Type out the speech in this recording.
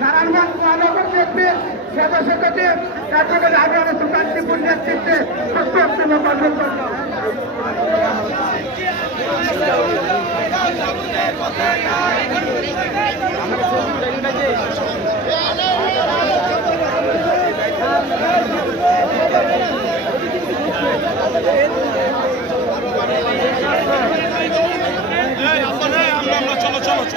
নারায়ণগঞ্জ মহানগর বিএনপির সদস্য সচিব অ্যাডভোকেট আবু সুকান্তিপুর নেতৃত্বে সুস্থ নির্বাচন করল। চলো চলো চলো